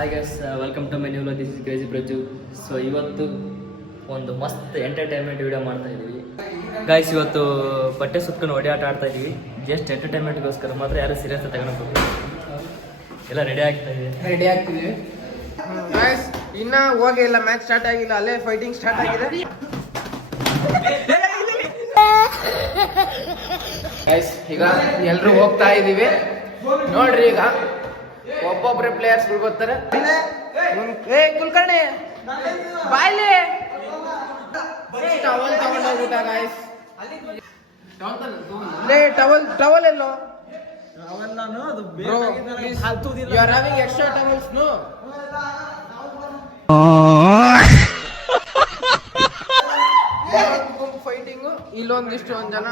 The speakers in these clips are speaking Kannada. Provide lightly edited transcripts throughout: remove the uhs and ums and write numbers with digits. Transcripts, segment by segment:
Hi guys, welcome to my new vlog. This is crazy Praju. So ಇವತ್ತು ಒಂದು ಮಸ್ತ್ ಎಂಟರ್ಟೈನ್ಮೆಂಟ್ ವಿಡಿಯೋ ಮಾಡ್ತಾ ಇದ್ದೀವಿ ಗೈಸ್. ಇವತ್ತು ಬಟ್ಟೆ ಸುತ್ಕೊಂಡು ಹೊಡೆಯಾಟ ಆಡ್ತಾ ಇದ್ದೀವಿ. ಜಸ್ಟ್ ಎಂಟರ್ಟೈನ್ಮೆಂಟ್ಗೋಸ್ಕರ ಮಾತ್ರ, ಯಾರು ಸೀರಿಯಸ್ ತಗೊಂಡು ಎಲ್ಲ ರೆಡಿ ಆಗ್ತಿದ್ದೀವಿ ಗೈಸ್. ಇನ್ನ ಹೋಗೇ ಇಲ್ಲ, ಮ್ಯಾಚ್ ಸ್ಟಾರ್ಟ್ ಆಗಿಲ್ಲ, ಅಲ್ಲೇ ಫೈಟಿಂಗ್ ಸ್ಟಾರ್ಟ್ ಆಗಿದೆ ಗೈಸ್. ಈಗ ಎಲ್ರು ಹೋಗ್ತಾ ಇದೀವಿ ನೋಡ್ರಿ. ಈಗ ಒಬ್ಬೊಬ್ರೆ ಪ್ಲೇಯರ್ಸ್ ಬರ್ತಾರೆ. ಕುಲ್ಕರ್ಣಿ ಬಾಯ್ಲಿ ಟವಲ್ ತಗೊಂಡೋಗ್ಬಿಟ್ಟ ಗೈಸ್. ಟವಲ್ ಎಲ್ಲೋ? You are having extra towels no? Fighting ಇಲ್ಲೊಂದಿಷ್ಟು ಒಂದ್ ಜನ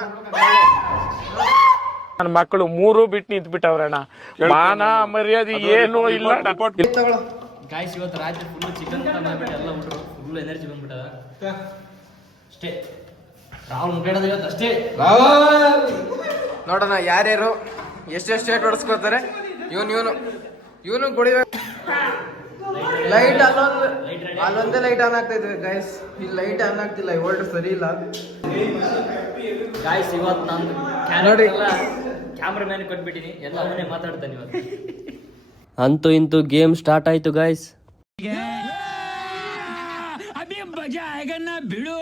ನನ್ನ ಮಕ್ಕಳು ಮೂರು ಬಿಟ್ಟು ನಿಂತು ಬಿಟ್ಟವ್ರಣ್ಣ. ಮಾನ ಮರ್ಯಾದೆ ಏನು ಇಲ್ಲ. ಗಾಯ್ಸ್, ಇವತ್ತು ರಾತ್ರಿ ಫುಲ್ ಚಿಕನ್ ಊಟ ಮಾಡ್ಬಿಟ್ಟು ಎಲ್ಲ ಬಿಟ್ರು. ಫುಲ್ ಎನರ್ಜಿ ಬಂದ್ಬಿಟ್ಟದ ಅಷ್ಟೇ. ರಾಹುಲ್ ಮುಖೇಡದ ಇವತ್ತು ಅಷ್ಟೇ. ನೋಡೋಣ ಯಾರ್ಯಾರು ಎಷ್ಟೆಷ್ಟು ಸ್ಟೇಟ್ ಹೊಡ್ಸ್ಕೊತಾರೆ. ಇವನು ಕುಡಿಬೇಕು. ಲೈಟ್ ಅಲ್ಲೊಂದೇ ಲೈಟ್ ಆನ್ ಆಗ್ತೈತೆ ಗೈಸ್. ಇಲ್ಲಿ ಲೈಟ್ ಆನ್ ಆಗ್ತಿಲ್ಲ, ವೋಲ್ಟ್ ಸರಿ ಇಲ್ಲ ಗಾಯ್ಸ್. ಇವತ್ತು ನಾನು ನೋಡಿ ಕ್ಯಾಮ್ರಾಮ್ಯಾನ್ ಕೊಟ್ಬಿಟ್ಟಿನಿ, ಎಲ್ಲ ಅವನೇ ಮಾತಾಡ್ತಾನೆ ಇವತ್ತು. ಅಂತೂ ಇಂತೂ ಗೇಮ್ ಸ್ಟಾರ್ಟ್ ಆಯ್ತು ಗಾಯ್ಸ್. ಬಿಡು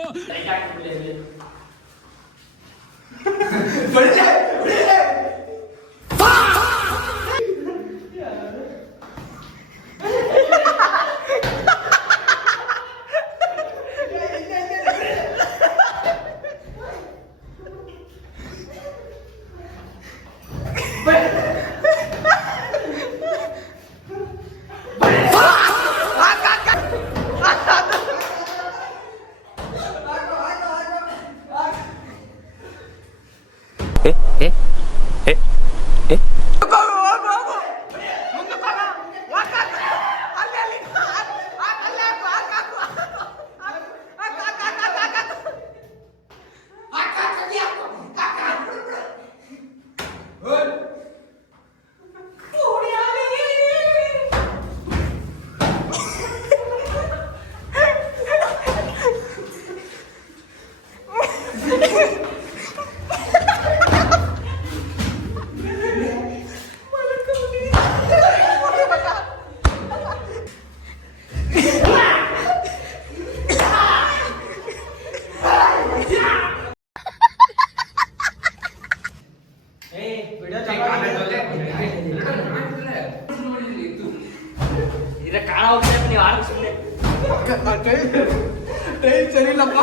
ಸರಿಲ್ಲಪ್ಪ.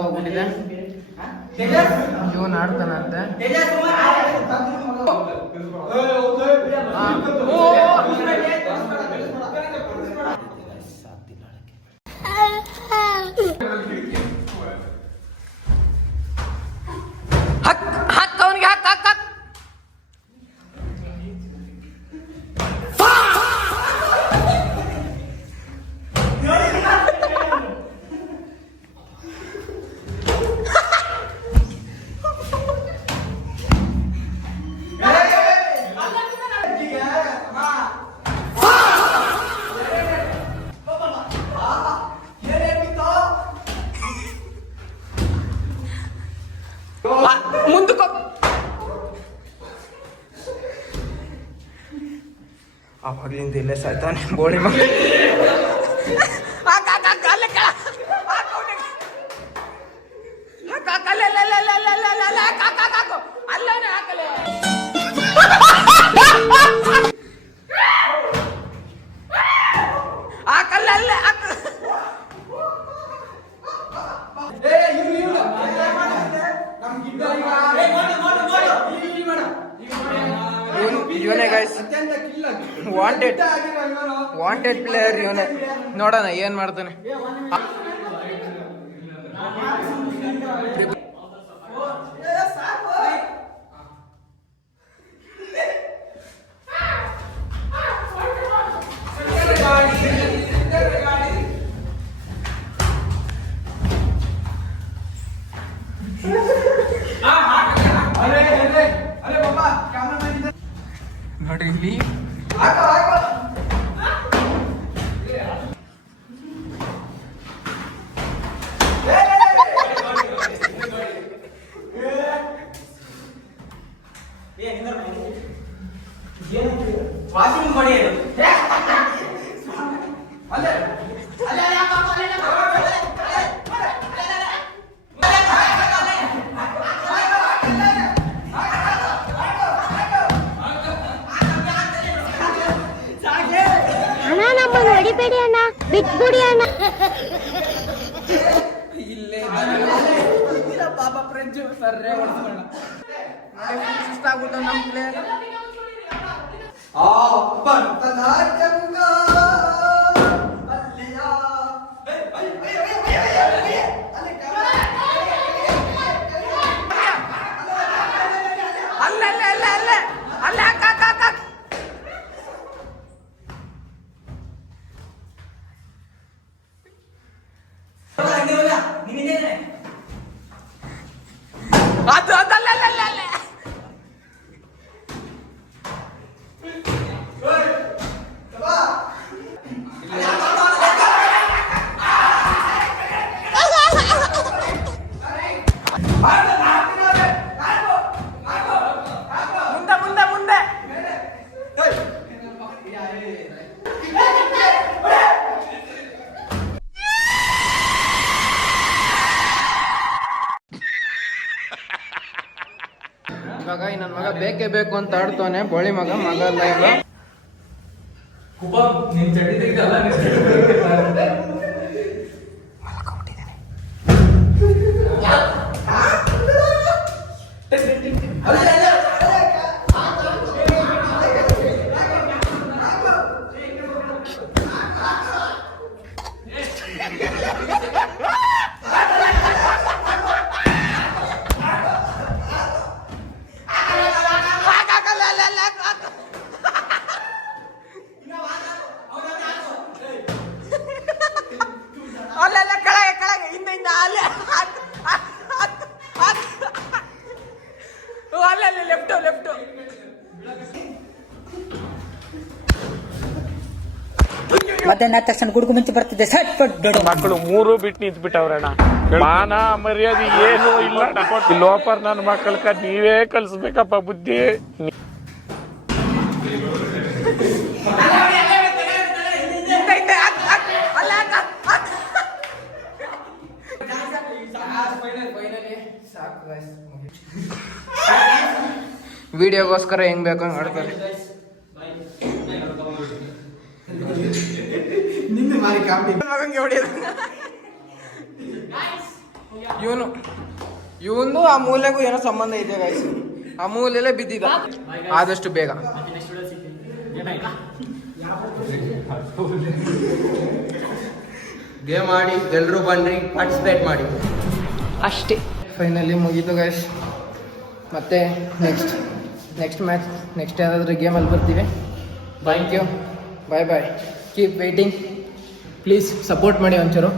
ಹೋಗ್ಬಿಟ್ಟಿದೆ. ಇವನ್ ಆಡ್ತಾನಂತೆ. ಹಕ್ ಅವನಿಗೆ ಹಕ್ ಹಕ್ ಹಕ್. ಮುಂದಕ್ಕೆ ಅವಾಗ್ಲಿಂದ ಇಲ್ಲೇ ಸಾಯ್ತಾನೆ ಬೋಳಿ ಮಗ. ಇವನೇ ಗೈಸ್ ವಾಂಟೆಡ್ ಪ್ಲೇಯರ್ ಇವನೇ. ನೋಡೋಣ ಏನ್ ಮಾಡ್ತಾನೆ. ನೋಡಿ ಇಲ್ಲಿ ವಾಷಿಂಗ್ ಮಾಡಿ ಅಣ್ಣ ನಮ್ಮನ್ನು ಹೊಡಿಬೇಡಿ ಅಣ್ಣ, ಬಿಟ್ಬಿಡಿ ಅಣ್ಣ. ಪಾಪ ಫ್ರೆಂಡ್ಸ್ ಸರ್ರೇ ಹೊಡ್ಸ್ಕೊಂಡ. ಸುಸ್ತಾಗ್ಬಿಟ್ಟು ನಮ್ಮ ಪ್ಲೇಯರ್. ಅದು ಅದಲ್ಲ. ಮುಂದೆ ಇವಾಗ ನನ್ನ ಮಗ ಬೇಕೇ ಬೇಕು ಅಂತ ಆಡ್ತಾನೆ. ಬೋಳಿ ಮಗ ಅಲ್ಲ ಇವಾಗ. ಅಲ್ಲೆಲ್ಲ ಕೆಳಗೆ ಹಿಂದೆ ಅಲ್ಲೇ ಅಲ್ಲಲ್ಲಿ ಲೆಫ್ಟ್ ಮಧ್ಯಾಹ್ನ ಆದ ತಕ್ಷಣ ಗುಡುಗು ಮುಂಚೆ ಬರ್ತಿದ್ದೆ ಸಟ್ ಪಟ್ ದೊಡ್ಡ ಮಕ್ಕಳು ಮೂರು ಬಿಟ್ಟು ನಿಂತು ಬಿಟ್ಟವ್ರಣ್ಣ. ಮಾನ ಮರ್ಯಾದೆ ಏನು ಇಲ್ಲ. ಲೋಪರ್ ನನ್ನ ಮಕ್ಕಳಕ ನೀವೇ ಕಲಿಸ್ಬೇಕಪ್ಪ ಬುದ್ಧಿ. ವಿಡಿಯೋಗೋಸ್ಕರ ಹೆಂಗ್ ಬೇಕು ಹಂಗ್ ಆಡ್ತಾರೆ. ಇವನು ಆ ಮೂಲೆಗೂ ಏನೋ ಸಂಬಂಧ ಇದೆ ಗೈಸ್. ಆ ಮೂಲೆಲ್ಲೇ ಬಿದ್ದಿದ್ದ. ಆದಷ್ಟು ಬೇಗ ಗೇಮ್ ಆಡಿ ಎಲ್ಲರೂ ಬನ್ನಿ, ಪಾರ್ಟಿಸಿಪೇಟ್ ಮಾಡಿ ಅಷ್ಟೇ. ಫೈನಲಿ ಮುಗೀತು ಗೈಸ್. ಮತ್ತೆ ನೆಕ್ಸ್ಟ್ ಮ್ಯಾಚ್ ನೆಕ್ಸ್ಟ್ ಯಾವ್ದಾದ್ರು ಗೇಮಲ್ಲಿ ಬರ್ತೀವಿ. Thank you, bye. Keep waiting. Please support ಮಾಡಿ ಒಂಚೂರು.